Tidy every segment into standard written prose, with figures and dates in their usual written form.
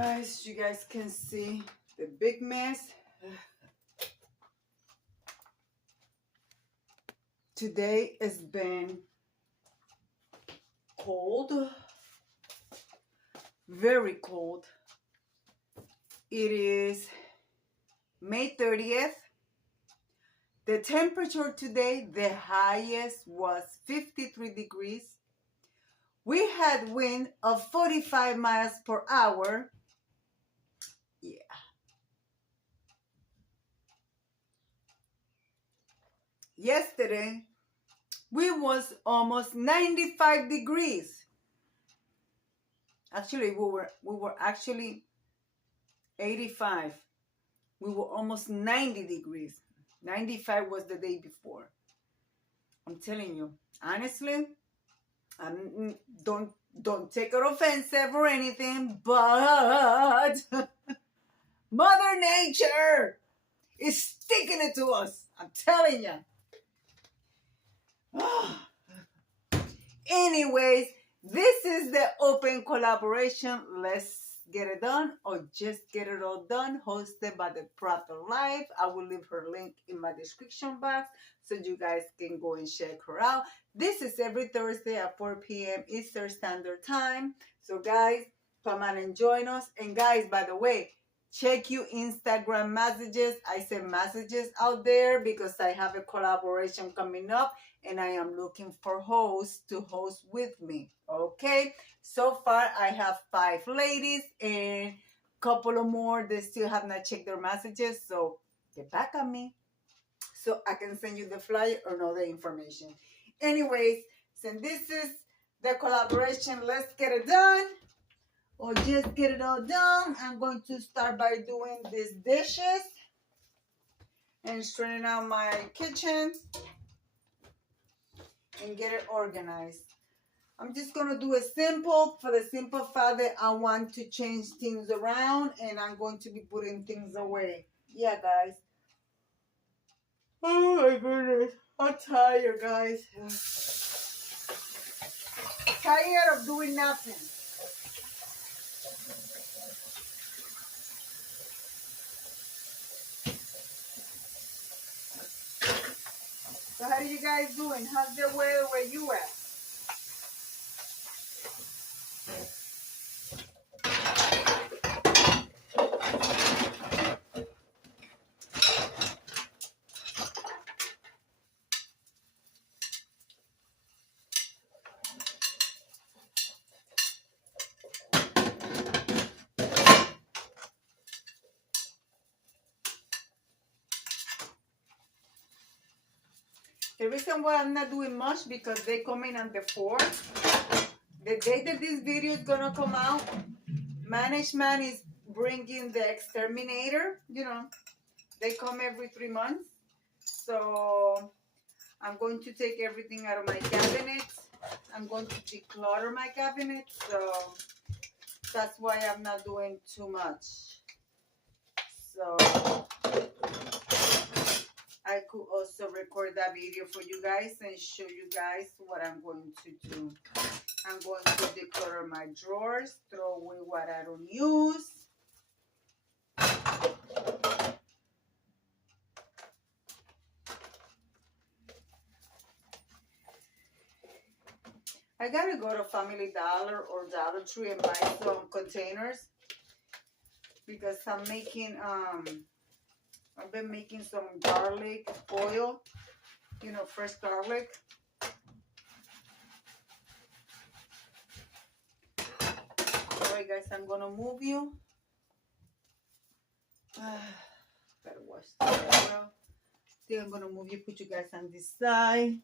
Guys, you guys can see the big mess. Today has been cold, very cold. It is May 30th. The temperature today, the highest was 53 degrees. We had wind of 45 miles per hour. Yeah. Yesterday, we was almost 95 degrees. Actually, we were actually 85. We were almost 90 degrees. 95 was the day before. I'm telling you, honestly, don't take it offensive or anything, but Mother Nature is sticking it to us. I'm telling you. Anyways, this is the open collaboration. Let's get it done, or just get it all done, hosted by the Proper Life. I will leave her link in my description box so you guys can go and check her out. This is every Thursday at 4 p.m. Eastern Standard Time. So guys, come on and join us. And guys, by the way, check your Instagram messages. I send messages out there because I have a collaboration coming up and I am looking for hosts to host with me. Okay, so far I have 5 ladies and a couple of more that still have not checked their messages, so get back at me so I can send you the flyer or all the information. Anyways, since this is the collaboration, let's get it done, or just get it all done. I'm going to start by doing these dishes and straightening out my kitchen and get it organized. I'm just going to do it simple for the simple fact that I want to change things around and I'm going to be putting things away. Yeah, guys. Oh my goodness. I'm tired, guys. Tired of doing nothing. So how are you guys doing? How's the weather where you at? The reason why I'm not doing much because they come in on the 4th. The day that this video is gonna come out, management is bringing the exterminator. You know, they come every 3 months. So I'm going to take everything out of my cabinet. I'm going to declutter my cabinet. So that's why I'm not doing too much. So I could also record that video for you guys and show you guys what I'm going to do. I'm going to declutter my drawers, throw away what I don't use. I gotta go to Family Dollar or Dollar Tree and buy some containers because I'm making I've been making some garlic oil, you know, fresh garlic. Alright guys, I'm gonna move you. Gotta wash this well. Then I'm gonna move you, put you guys on this side.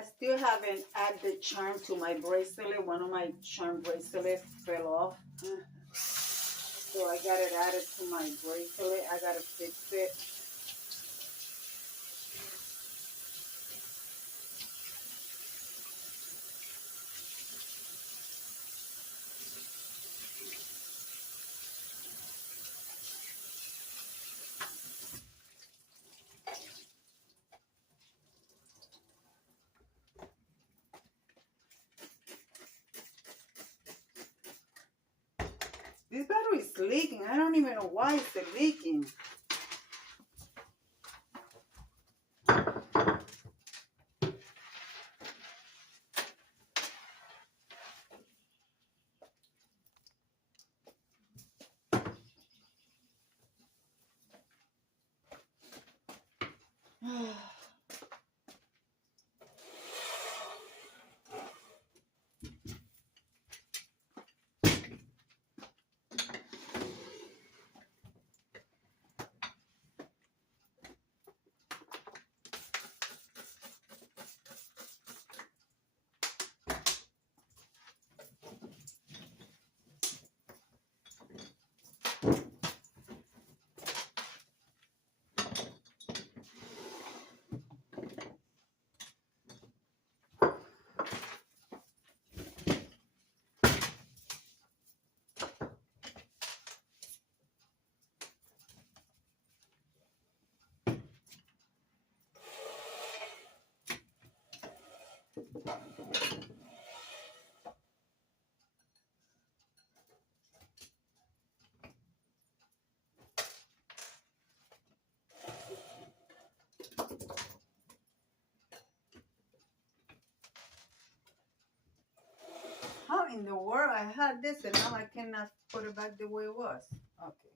I still haven't added the charm to my bracelet. One of my charm bracelets fell off. So I got it added to my bracelet. I gotta fix it. This battery is leaking. I don't even know why it's leaking. How in the world I had this and now I cannot put it back the way it was? Okay.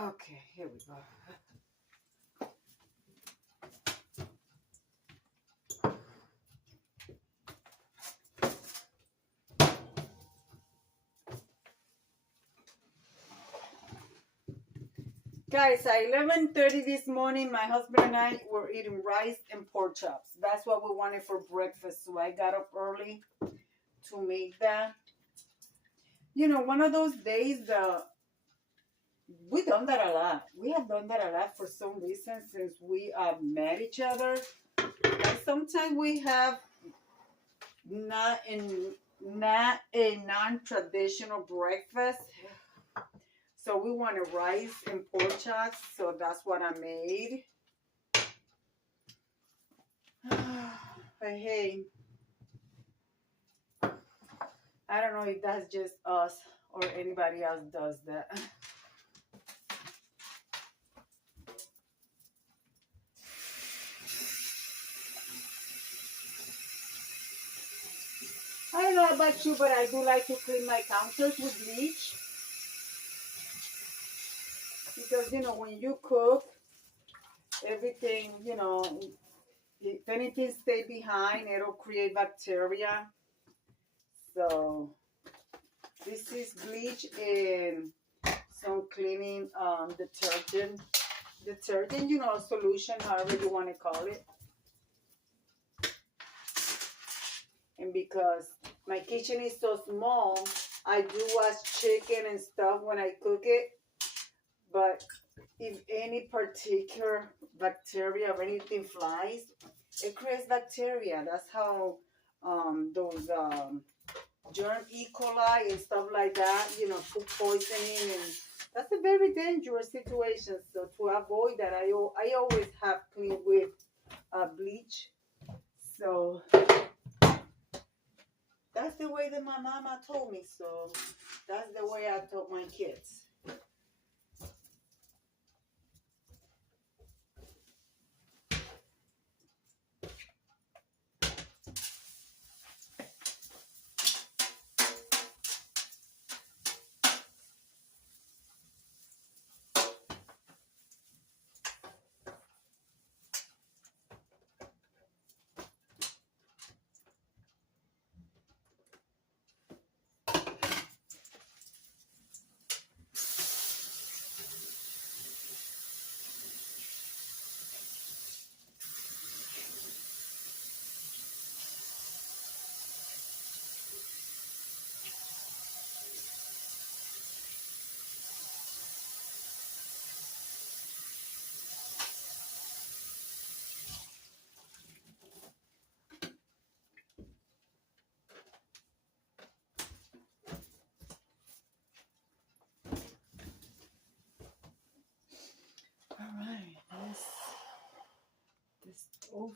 Okay, here we go. Guys, at 11:30 this morning, my husband and I were eating rice and pork chops. That's what we wanted for breakfast. So I got up early to make that. You know, one of those days, we done that a lot. We have done that a lot for some reason since we met each other. And sometimes we have not a non-traditional breakfast. So we wanted rice and pork chops, so that's what I made. But hey, I don't know if that's just us or anybody else does that. I don't know about you, but I do like to clean my counters with bleach. Because, you know, when you cook, everything, you know, if anything stay behind, it'll create bacteria. So this is bleach and some cleaning detergent, you know, solution, however you want to call it. And because my kitchen is so small, I do wash chicken and stuff when I cook it. But if any particular bacteria or anything flies, it creates bacteria. That's how those germ E. coli and stuff like that, you know, food poisoning, and that's a very dangerous situation. So to avoid that, I always have clean with bleach. So that's the way that my mama told me. So that's the way I taught my kids. stove.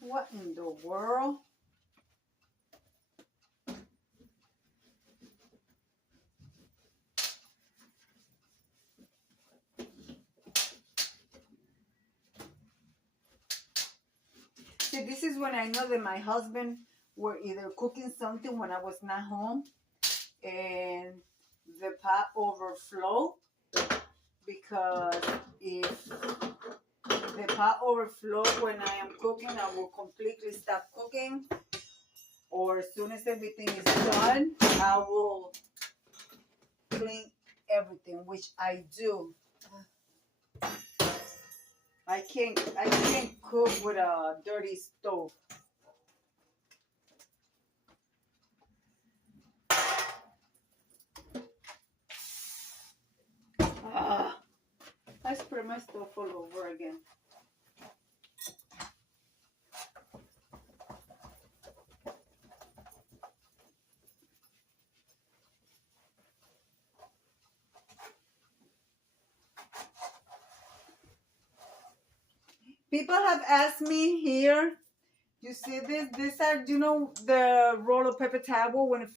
What in the world? See, this is when I know that my husband were either cooking something when I was not home and the pot overflow, because if the pot overflow when I am cooking, I will completely stop cooking, or as soon as everything is done, I will clean everything, which I do. I can't cook with a dirty stove. Ah, I spread my stove all over again. People have asked me here, you see this? These are, you know, the roll of paper towel when